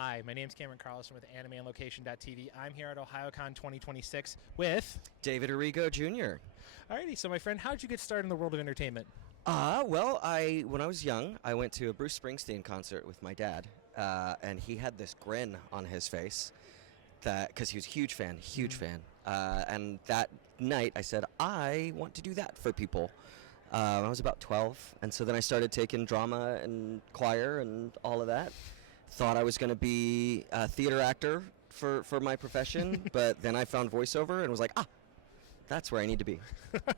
Hi, my name is Cameron Carlson with Jr.at. I'm here at Ohayocon 2026 with David Errigo, Jr. Alrighty, so my friend, how did you get started in the world of entertainment? When I was young, I went to a Bruce Springsteen concert with my dad, and he had this grin on his face because he was a huge fan. And that night, I said, I want to do that for people. I was about 12, and so then I started taking drama and choir and all of that. Thought I was going to be a theater actor for my profession, but then I found voiceover and was like, that's where I need to be.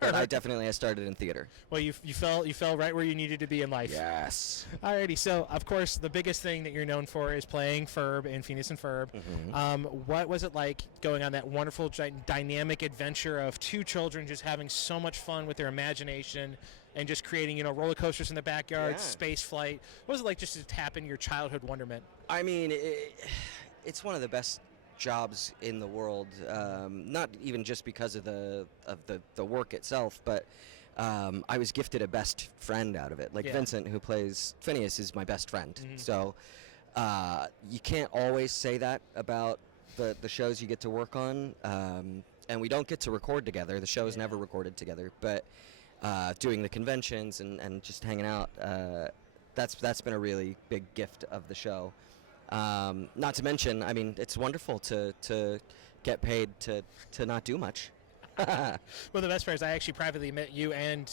But I started in theater. Well, you fell right where you needed to be in life. Yes. Alrighty, so of course the biggest thing that you're known for is playing Ferb in Phineas and Ferb. Mm-hmm. What was it like going on that wonderful dynamic adventure of two children just having so much fun with their imagination and just creating roller coasters in the backyard, space flight? What was it like just to tap into your childhood wonderment? I mean, it's one of the best jobs in the world, not even just because of the work itself, but I was gifted a best friend out of it. Vincent, who plays Phineas, is my best friend. Mm-hmm. So you can't always say that about the shows you get to work on, and we don't get to record together. The show is never recorded together, but doing the conventions and just hanging out, that's been a really big gift of the show. Not to mention, I mean, it's wonderful to get paid to not do much. Well, the best part is I actually privately met you and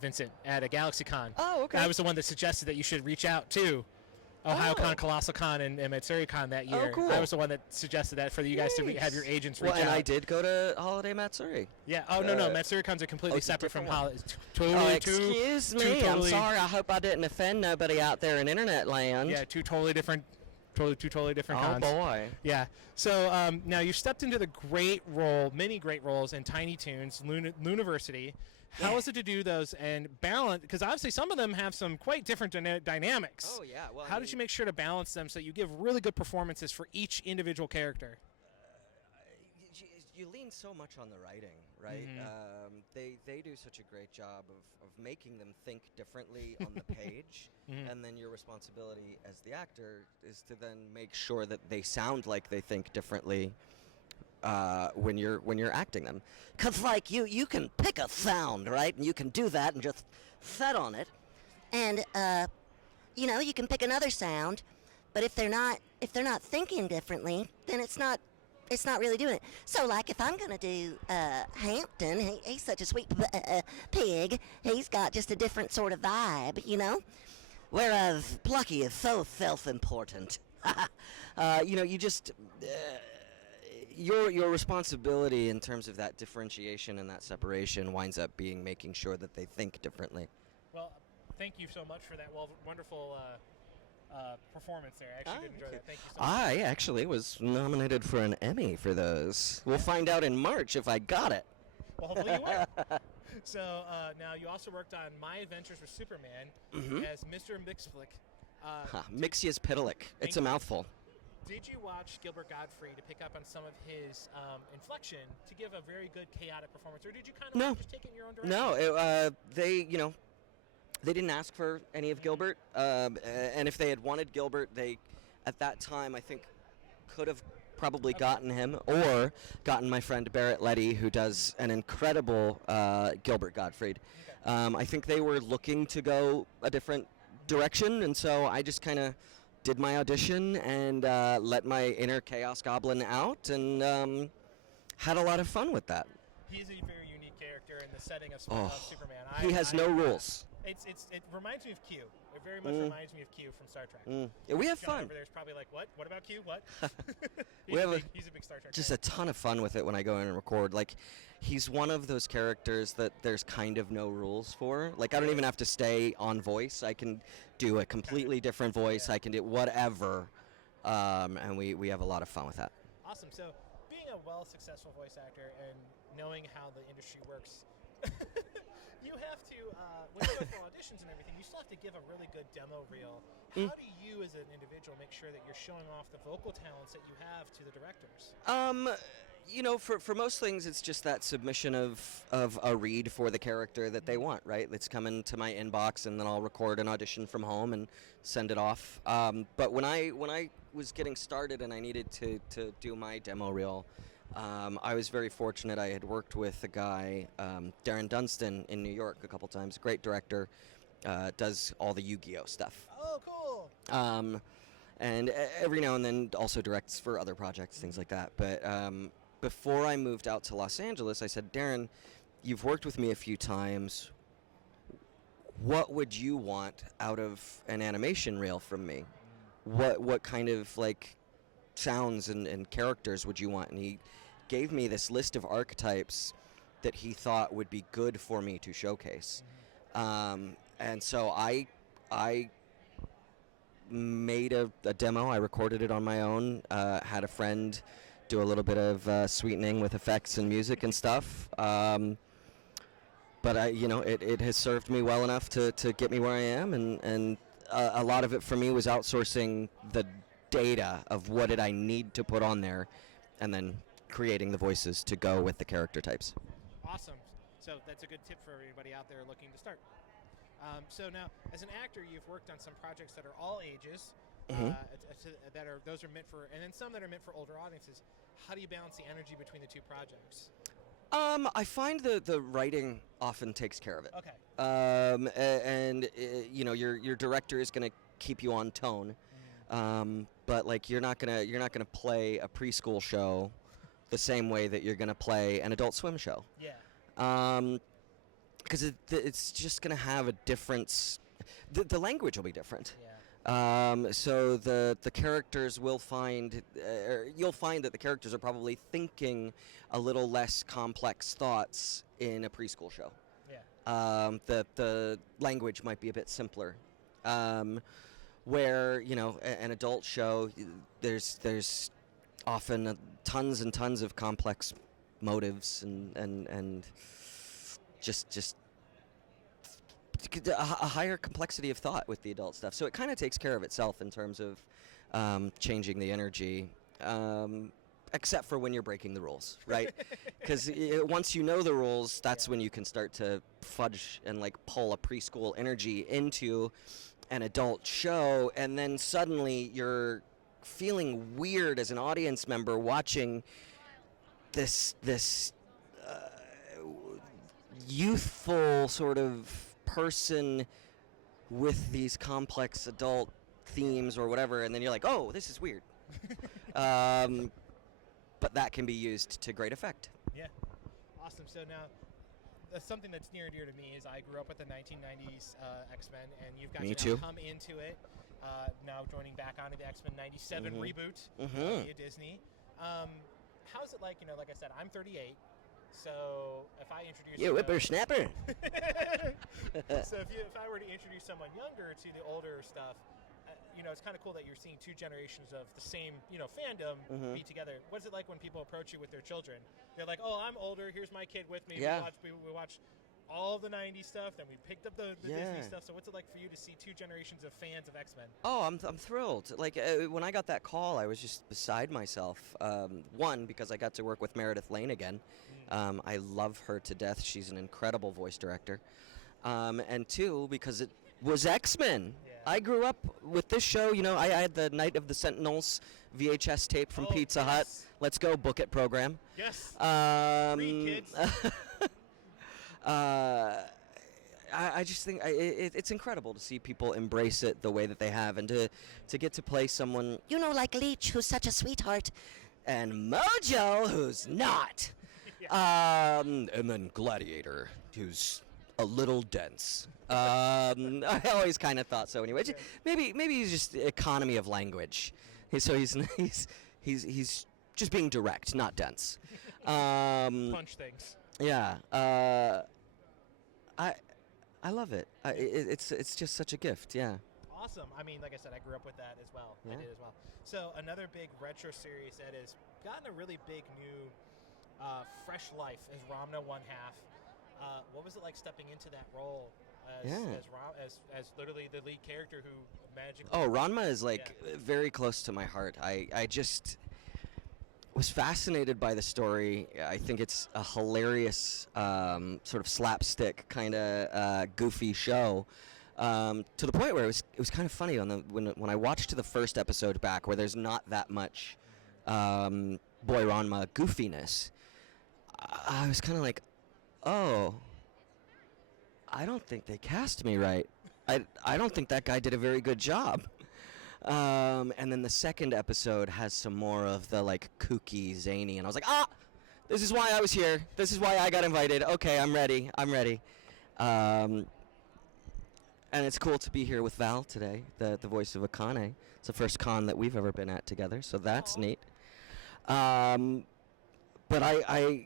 Vincent at a GalaxyCon. Oh, okay. I was the one that suggested that you should reach out to Ohayocon, ColossalCon, and MatsuryCon that year. Oh, cool. I was the one that suggested that for you guys to have your agents reach out. And I did go to Holiday Matsuri. Yeah. Oh, no. MatsuryCons are completely separate from Holiday. Excuse me. I'm sorry. I hope I didn't offend nobody out there in internet land. Yeah, two totally different cons. Oh, boy. Yeah. So now you've stepped into the many great roles in Tiny Toons, Looniversity. How is it to do those and balance? Because obviously some of them have some quite different dynamics. Oh, yeah. Well, how did you make sure to balance them so you give really good performances for each individual character? You lean so much on the writing, right? Mm-hmm. They do such a great job of making them think differently on the page, Mm-hmm. and then your responsibility as the actor is to then make sure that they sound like they think differently when you're acting them. 'Cause you can pick a sound, right, and you can do that and just set on it, and you can pick another sound, but if they're not thinking differently, then it's not really doing it. So, like, if I'm going to do Hampton, he's such a sweet pig. He's got just a different sort of vibe. Whereas Plucky is so self-important. You just... Your responsibility in terms of that differentiation and that separation winds up being making sure that they think differently. Well, thank you so much for that wonderful performance there. I actually did enjoy that. Thank you so much. I actually was nominated for an Emmy for those. We'll find out in March if I got it. Well, hopefully you will. So now you also worked on My Adventures with Superman as Mr. Mixflick. Mixius Pitalik. It's a mouthful. Did you watch Gilbert Gottfried to pick up on some of his inflection to give a very good chaotic performance, or did you kind of just take it in your own direction? No, they didn't ask for any of Gilbert, and if they had wanted Gilbert, they, at that time, I think, could have probably gotten him, or gotten my friend Barrett Letty, who does an incredible Gilbert Gottfried. Okay. I think they were looking to go a different direction, and so I just kind of did my audition and let my inner Chaos Goblin out, and had a lot of fun with that. He's a very unique character in the setting of Superman. He has no rules. It reminds me of Q. It very much reminds me of Q from Star Trek. Yeah, we have John fun. Over there's probably like, what? What about Q? What? He's a big Star Trek just fan. a ton of fun with it when I go in and record. Like, he's one of those characters that there's kind of no rules for. Like, I don't even have to stay on voice. I can do a completely different voice. I can do whatever, and we have a lot of fun with that. Awesome. So, being a successful voice actor and knowing how the industry works, you have to, when you go for auditions and everything, you still have to give a really good demo reel. How do you, as an individual, make sure that you're showing off the vocal talents that you have to the directors? For most things, it's just that submission of a read for the character that they want, right? It's come into my inbox, and then I'll record an audition from home and send it off. But when I was getting started and I needed to do my demo reel, I was very fortunate. I had worked with a guy, Darren Dunstan, in New York a couple times. Great director, does all the Yu-Gi-Oh stuff. Oh, cool. And every now and then also directs for other projects, things like that. But before I moved out to Los Angeles, I said, Darren, you've worked with me a few times. What would you want out of an animation reel from me? What kind of like sounds and characters would you want? And he gave me this list of archetypes that he thought would be good for me to showcase. And so I made a demo. I recorded it on my own. Had a friend do a little bit of sweetening with effects and music and stuff. But it has served me well enough to get me where I am, and a lot of it for me was outsourcing the data of what did I need to put on there, and then creating the voices to go with the character types. Awesome. So that's a good tip for everybody out there looking to start. So now, as an actor, you've worked on some projects that are all ages, those are meant for, and then some that are meant for older audiences. How do you balance the energy between the two projects? I find the writing often takes care of it. Okay. Your director is going to keep you on tone, but like you're not gonna play a preschool show the same way that you're gonna play an Adult Swim show. Yeah. Because it's just going to have a difference. The language will be different. Yeah. So the characters will find, you'll find that the characters are probably thinking a little less complex thoughts in a preschool show. Yeah. The language might be a bit simpler. Where, an adult show, there's often tons and tons of complex motives and just a higher complexity of thought with the adult stuff. So it kind of takes care of itself in terms of changing the energy, except for when you're breaking the rules, right? Because once you know the rules, that's when you can start to fudge and like pull a preschool energy into an adult show, and then suddenly you're feeling weird as an audience member watching this youthful sort of person with these complex adult themes or whatever, and then you're like, oh, this is weird. But that can be used to great effect. Yeah. Awesome. So now, something that's near and dear to me is I grew up with the 1990s X-Men, and you've got Me to too. now come into it, now joining back onto the X-Men 97 reboot via Disney. How's it like, like I said, I'm 38. So if I introduce whippersnapper. So if I were to introduce someone younger to the older stuff, it's kind of cool that you're seeing two generations of the same fandom be together. What's it like when people approach you with their children? They're like, oh, I'm older. Here's my kid with me. Yeah. We watch all the 90s stuff. Then we picked up the Disney stuff. So what's it like for you to see two generations of fans of X-Men? Oh, I'm thrilled. Like when I got that call, I was just beside myself. One, because I got to work with Meredith Lane again. I love her to death. She's an incredible voice director. And two, because it was X-Men. Yeah. I grew up with this show. I had the Night of the Sentinels VHS tape from Pizza Hut. Let's go, book it program. Yes. Free kids. I just think it's incredible to see people embrace it the way that they have, and to get to play someone, like Leech, who's such a sweetheart. and Mojo, who's not. And then Gladiator, who's a little dense. I always kind of thought so. Anyway, maybe he's just economy of language. He's just being direct, not dense. Punch things. Yeah. I love it. It's just such a gift. Yeah. Awesome. I mean, like I said, I grew up with that as well. Yeah. I did as well. So another big retro series that has gotten a really big new fresh life is Ramna One Half. What was it like stepping into that role as literally the lead character who magically... Oh, Ranma is very close to my heart. I just... was fascinated by the story. I think it's a hilarious sort of slapstick kind of goofy show. To the point where it was kind of funny when I watched the first episode back, where there's not that much Boy Ranma goofiness. I was kind of like, oh, I don't think they cast me right. I don't think that guy did a very good job. And then the second episode has some more of the like kooky, zany, and I was like, this is why I was here. This is why I got invited. Okay, I'm ready. And it's cool to be here with Val today, the voice of Akane. It's the first con that we've ever been at together, so that's neat. But I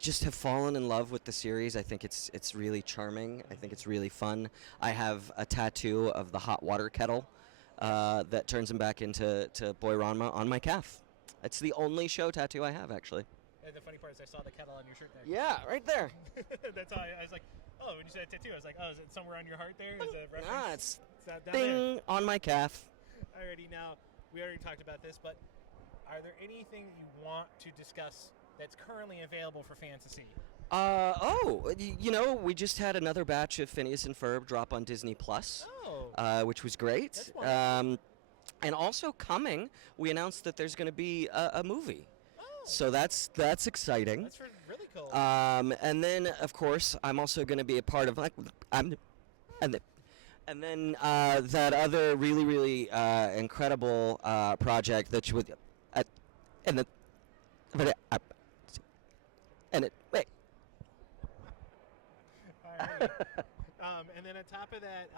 just have fallen in love with the series. I think it's really charming. I think it's really fun. I have a tattoo of the hot water kettle that turns him back into Boy Ranma on my calf. It's the only show tattoo I have, actually. And the funny part is I saw the kettle on your shirt there. Yeah, right there. That's how I was like, oh, when you said tattoo, I was like, oh, is it somewhere on your heart there? Is it a reference? Nah, it's down ding on my calf. Alrighty, now, we already talked about this, but are there anything that you want to discuss that's currently available for fans to see? We just had another batch of Phineas and Ferb drop on Disney Plus, which was great. That's wonderful. And also coming, we announced that there's going to be a movie. So that's exciting. That's really cool. And then, of course, I'm also going to be a part of and then that other really, really incredible project that you would, wait. All right. And then on top of that,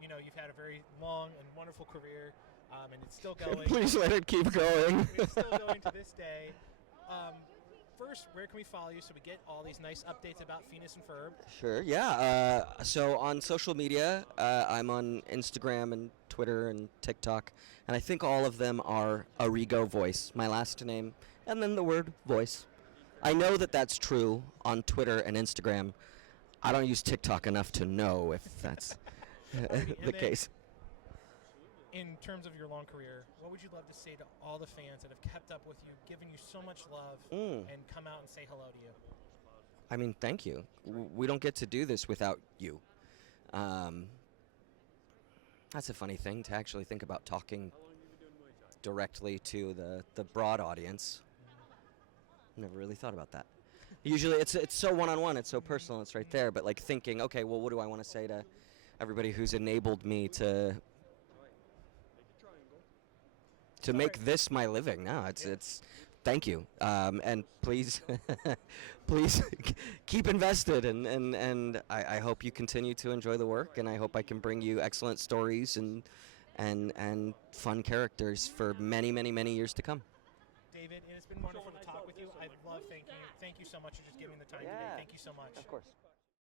you've had a very long and wonderful career, and it's still going. Please let it keep going. It's still going to this day. First, where can we follow you so we get all these nice updates about Phineas and Ferb? Sure, yeah. So on social media, I'm on Instagram and Twitter and TikTok, and I think all of them are Errigo Voice, my last name, and then the word voice. I know that that's true on Twitter and Instagram. I don't use TikTok enough to know if that's the case. In terms of your long career, what would you love to say to all the fans that have kept up with you, given you so much love, and come out and say hello to you? I mean, thank you. We don't get to do this without you. That's a funny thing to actually think about, talking directly to the broad audience. Never really thought about that. Usually it's so one-on-one, it's so personal, it's right there. But like thinking, okay, well, what do I want to say to everybody who's enabled me to make this my living? No, it's thank you, and please please keep invested, and I hope you continue to enjoy the work, and I hope I can bring you excellent stories and fun characters for many, many, many years to come. David, it's been wonderful to talk with you. I love thank you so much for just giving me the time today. Thank you so much. Of course.